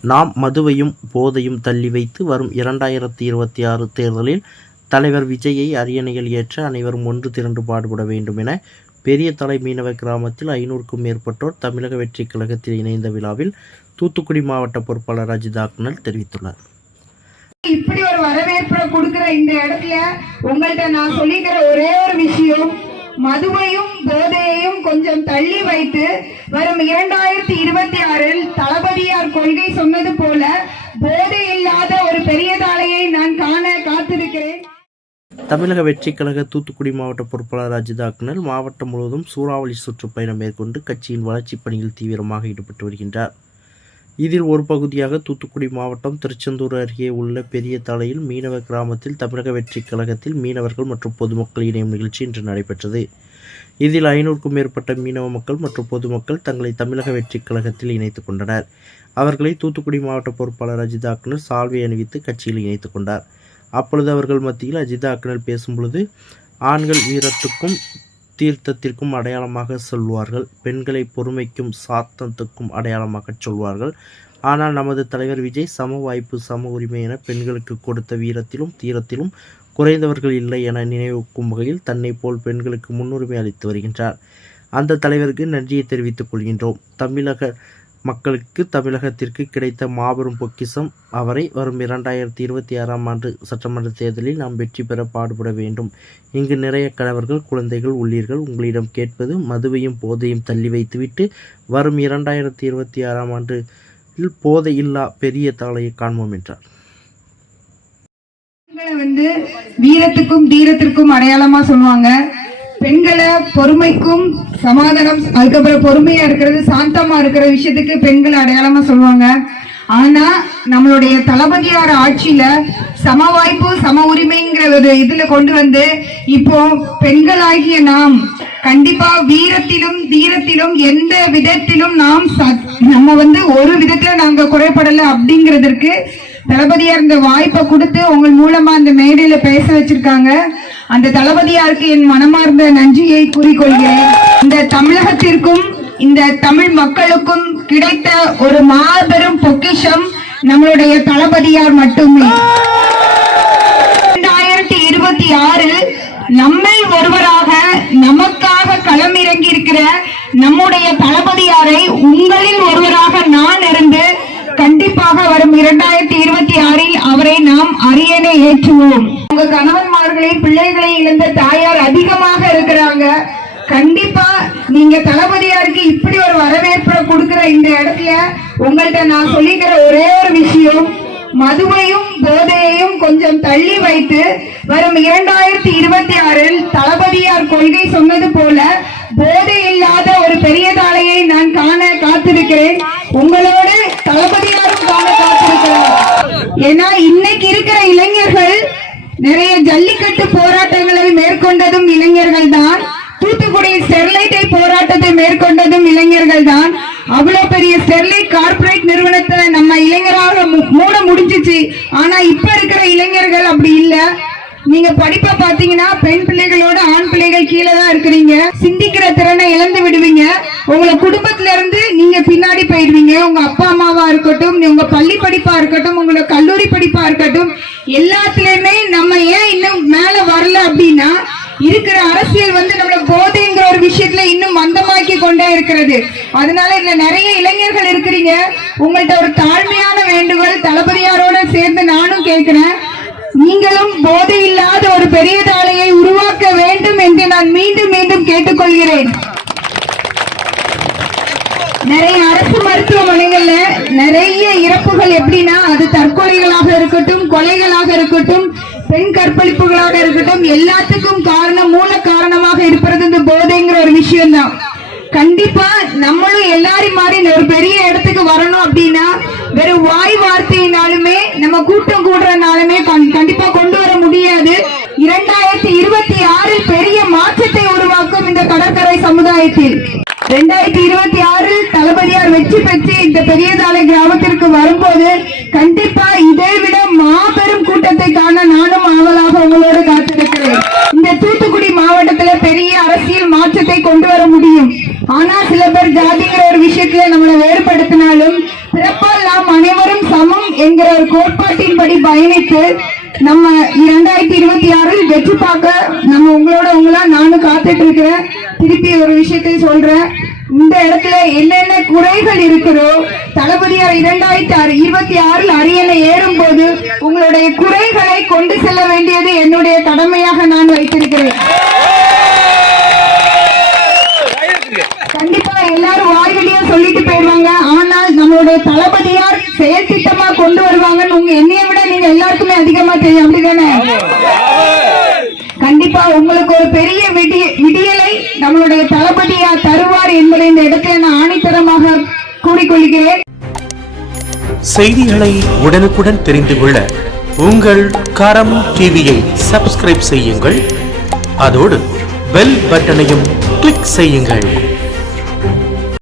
நாம் மதுவையும் போதையும் தள்ளி வைத்து வரும் இரண்டாயிரத்தி இருபத்தி ஆறு தேர்தலில் தலைவர் விஜயை அரியணையில் ஏற்ற அனைவரும் ஒன்று திரண்டு பாடுபட வேண்டும் என பெரிய தலை மீனவ கிராமத்தில் ஐநூறுக்கும் மேற்பட்டோர் தமிழக வெற்றி கழகத்தில் இணைந்த விழாவில் தூத்துக்குடி மாவட்ட பொறுப்பாளர் அஜித் ஆக்னல் தெரிவித்துள்ளார். இப்படி ஒரு வரவேற்பை கொடுக்கிற இந்த இடத்துல உங்கள்கிட்ட நான் சொல்லிக்கிற ஒரே ஒரு விஷயம் மதுவையும் போதையையும் தள்ளி வைத்து வரும் இரண்டாயிரத்தி இருபத்தி ஆறில் தளபதியார் கொள்கை சொன்னது போல போதை இல்லாத ஒரு பெரிய தாளையை நான் காண காத்திருக்கிறேன். தமிழக வெற்றிக் கழக தூத்துக்குடி மாவட்ட பொறுப்பாளர் அஜித் அக்னல் மாவட்டம் முழுவதும் சூறாவளி சுற்றுப்பயணம் மேற்கொண்டு கட்சியின் வளர்ச்சிப் பணியில் தீவிரமாக ஈடுபட்டு வருகின்றார். இதில் ஒரு பகுதியாக தூத்துக்குடி மாவட்டம் திருச்செந்தூர் அருகே உள்ள பெரிய தலையில் மீனவ கிராமத்தில் தமிழக வெற்றிக் கழகத்தில் மீனவர்கள் மற்றும் பொதுமக்கள் இணையும் நிகழ்ச்சி இன்று நடைபெற்றது. இதில் ஐநூறுக்கும் மேற்பட்ட மீனவ மக்கள் மற்றும் பொதுமக்கள் தங்களை தமிழக வெற்றிக் கழகத்தில் இணைத்துக் கொண்டனர். அவர்களை தூத்துக்குடி மாவட்ட பொறுப்பாளர் அஜித் சால்வை அணிவித்து கட்சியில் இணைத்துக் கொண்டார். அப்பொழுது அவர்கள் மத்தியில் அஜித் பேசும்பொழுது ஆண்கள் வீரத்துக்கும் தீர்த்தத்திற்கும் அடையாளமாக சொல்வார்கள். பெண்களை பொறுமைக்கும் சாத்தத்துக்கும் அடையாளமாக சொல்வார்கள். ஆனால் நமது தலைவர் விஜய் சம வாய்ப்பு சம உரிமை என பெண்களுக்கு கொடுத்த வீரத்திலும் தீரத்திலும் குறைந்தவர்கள் இல்லை என நினைவுக்கும் வகையில் தன்னை போல் பெண்களுக்கு முன்னுரிமை அளித்து வருகின்றார். அந்த தலைவருக்கு நன்றியை தெரிவித்துக் கொள்கின்றோம். தமிழக மக்களுக்கு தமிழகத்திற்கு கிடைத்த மாபெரும் பொக்கிஷம் அவரை வரும் இரண்டாயிரத்தி இருபத்தி ஆறாம் ஆண்டு சட்டமன்ற தேர்தலில் நாம் வெற்றி பெற பாடுபட வேண்டும். இங்கு நிறைய கணவர்கள் குழந்தைகள் உள்ளீர்கள். உங்களிடம் கேட்பது மதுவையும் போதையும் தள்ளி வைத்துவிட்டு வரும் இரண்டாயிரத்தி இருபத்தி ஆறாம் ஆண்டு போதையில்லா பெரிய தாளையை காண்போம் என்றார். பெண்களை வந்து வீரத்துக்கும் தீரத்திற்கும் அடையாளமா சொல்லுவாங்க. பெண்களை பொறுமைக்கும் சமாதானம் அதுக்கப்புறம் பொறுமையா இருக்கிறது சாந்தமா இருக்கிற விஷயத்துக்கு பெண்களை அடையாளமா சொல்லுவாங்க. ஆனா நம்மளுடைய தளபதியார் ஆட்சியில சம வாய்ப்பு சம உரிமைங்கிற ஒரு இதுல கொண்டு வந்து இப்போ பெண்களாகிய நாம் கண்டிப்பா வீரத்திலும் தீரத்திலும் எந்த விதத்திலும் நாம் ச- நம்ம வந்து ஒரு விதத்துல நாங்க குறைபடல அப்படிங்கிறதற்கு தளபதியார் இந்த வாய்ப்பை கொடுத்து உங்கள் மூலமா அந்த மேடையில பேச வச்சிருக்காங்க. அந்த தளபதியாருக்கு என் மனமார்ந்த நன்றியை கூறிக்கொள்கிறேன். இந்த தமிழகத்திற்கும் இந்த தமிழ் மக்களுக்கும் கிடைத்த ஒரு மாபெரும் பொக்கிஷம் நம்மளுடைய தளபதியார் மட்டுமே. இரண்டாயிரத்தி இருபத்தி ஆறு நம்மில் ஒருவராக நமக்காக களமிறங்கி இருக்கிற நம்முடைய தளபதியாரை உங்களில் ஒருவராக நான் இருந்து கண்டிப்பாக வரும் இரண்டாயிரத்தி இருபத்தி ஆறில் அவரை நாம் நிறைவேற்றுவோம் உங்க கணவன்மார்களே பிள்ளைகளை இழந்த தாயார் அதிகமாக இருக்கிறாங்க. கண்டிப்பா நீங்க தளபதியாருக்கு இப்படி ஒரு வரவேற்பை கொடுக்கிற இந்த இடத்துல உங்கள்ட்ட நான் சொல்லிக்கிற ஒரே ஒரு விஷயம் மதுவையும் போதையையும் கொஞ்சம் தள்ளி வைத்து வரும் இரண்டாயிரத்தி இருபத்தி ஆறில் தளபதியார் கொள்கை சொன்னது போல போதை இல்லாத ஒரு பெரிய தாளையை நான் காண காத்திருக்கிறேன். உங்களோடு தளபதியாரும் காண காத்திருக்கிறேன் ஏன்னா இன்னைக்கு இருக்கிற இளைஞர்கள் நிறைய ஜல்லிக்கட்டு போராட்டங்களை மேற்கொண்டதும் இளைஞர்கள் தான் தூத்துக்குடி ஸ்டெர்லைட்டை போராட்டத்தை மேற்கொண்டதும் இளைஞர்கள் தான் அவ்வளவு பெரிய ஸ்டெர்லைட் கார்ப்பரேட் நிறுவனத்தை நம்ம இளைஞராக மூட முடிஞ்சிச்சு. ஆனா இப்ப இருக்கிற இளைஞர்கள் அப்படி இல்ல. நீங்க படிப்பை பாத்தீங்கன்னா பெண் பிள்ளைகளோட ஆண் பிள்ளைகள் கீழே தான் இருக்கிறீங்க. சிந்திக்கிற திறனை இழந்து விடுவீங்க. உங்களை குடும்பத்துல இருந்து நீங்க பின்னாடி போயிடுவீங்க. உங்க அப்பா அம்மாவா இருக்கட்டும் உங்க பள்ளி படிப்பா இருக்கட்டும் உங்களோட கல்லூரி படிப்பா இருக்கட்டும் எல்லாத்துலயுமே நம்ம ஏன் இன்னும் மேல வரல அப்படின்னா இருக்கிற அரசியல் வந்து நம்மள போதைங்கிற ஒரு விஷயத்துல இன்னும் மந்தமாக்கி கொண்டே இருக்கிறது. அதனால இதுல நிறைய இளைஞர்கள் இருக்கிறீங்க. உங்கள்ட்ட ஒரு தாழ்மையான வேண்டுகோள் தளபதியாரோட சேர்ந்து நானும் கேட்கிறேன் நீங்களும் போதை இல்லாத ஒரு பெரிய தாளையை உருவாக்க வேண்டும் என்று நான் மீண்டும் மீண்டும் கேட்டுக்கொள்கிறேன். நிறைய அரசு மருத்துவமனைகள்ல நிறைய இறப்புகள் எப்படின்னா அது தற்கொலைகளாக இருக்கட்டும் கொலைகளாக இருக்கட்டும் பெண் கற்பழிப்புகளாக இருக்கட்டும் எல்லாத்துக்கும் காரணம் மூல காரணமாக இருப்பது இந்த போதைங்கிற ஒரு விஷயம் தான் கண்டிப்பா நம்மளும் எல்லாரும் மாதிரி ஒரு பெரிய இடத்துக்கு வரணும் அப்படின்னா வெறும் வாய் வார்த்தையினாலுமே நம்ம கூட்டம் கூடுறதுனாலுமே கண்டிப்பா கொண்டு வர முடியாது. இரண்டாயிரத்தி இருபத்தி ஆறில் பெரிய மாற்றத்தை உருவாக்கும் இந்த கடற்கரை சமுதாயத்தில். ரெண்டாயிரத்தி இருபத்தி வெற்றி பெற்று இந்த பெரியதாலை கிராமத்திற்கு வரும்போது கண்டிப்பா இதை விட மாபெரும் கூட்டத்தை காண நானும் ஆவலாக உங்களோடு காத்திருக்கிறேன். இந்த தூத்துக்குடி மாவட்டத்துல பெரிய அரசியல் மாற்றத்தை கொண்டு வர முடியும். ஆனா சில பேர் ஜாதிங்கிற ஒரு விஷயத்துல நம்மளை வேறுபடுத்தினாலும் பிறப்பால் நாம் அனைவரும் சமம் என்கிற ஒரு கோட்பாட்டின்படி பயணித்து நம்ம இரண்டாயிரத்தி இருபத்தி ஆறில் வெற்றி பார்க்க நம்ம உங்களோட உங்களா நானும் காத்துட்டு இருக்கிறேன். திருப்பி ஒரு விஷயத்தை சொல்றேன். இந்த இடத்துல என்னென்ன குறைகள் இருக்கிறோ தளபதியார் இரண்டாயிரத்தி ஆறு இருபத்தி ஆறில் அரியணை ஏறும் போது உங்களுடைய குறைகளை கொண்டு செல்ல வேண்டியது என்னுடைய கடமையாக நான் வைத்திருக்கிறேன் கண்டிப்பா எல்லாரும் வாய்வழியா சொல்லிட்டு போயிடுவாங்க ஆனால் நம்மளுடைய தளபதியார் செயல் திட்டமா கொண்டு வருவாங்கன்னு உங்க என்னைய விட நீங்க எல்லாருக்குமே அதிகமா தெரியும் அப்படிதானே கண்டிப்பா உங்களுக்கு ஒரு பெரிய விடிய விடியலை நம்மளுடைய தளபதியா தருவார் என்பதை இந்த இடத்துல நான் ஆணித்தரமாக கூறிக்கொள்கிறேன். செய்திகளை உடனுக்குடன் தெரிந்து கொள்ள உங்கள் கரம் டிவியை சப்ஸ்கிரைப் செய்யுங்கள். அதோடு பெல் பட்டனையும் கிளிக் செய்யுங்கள்.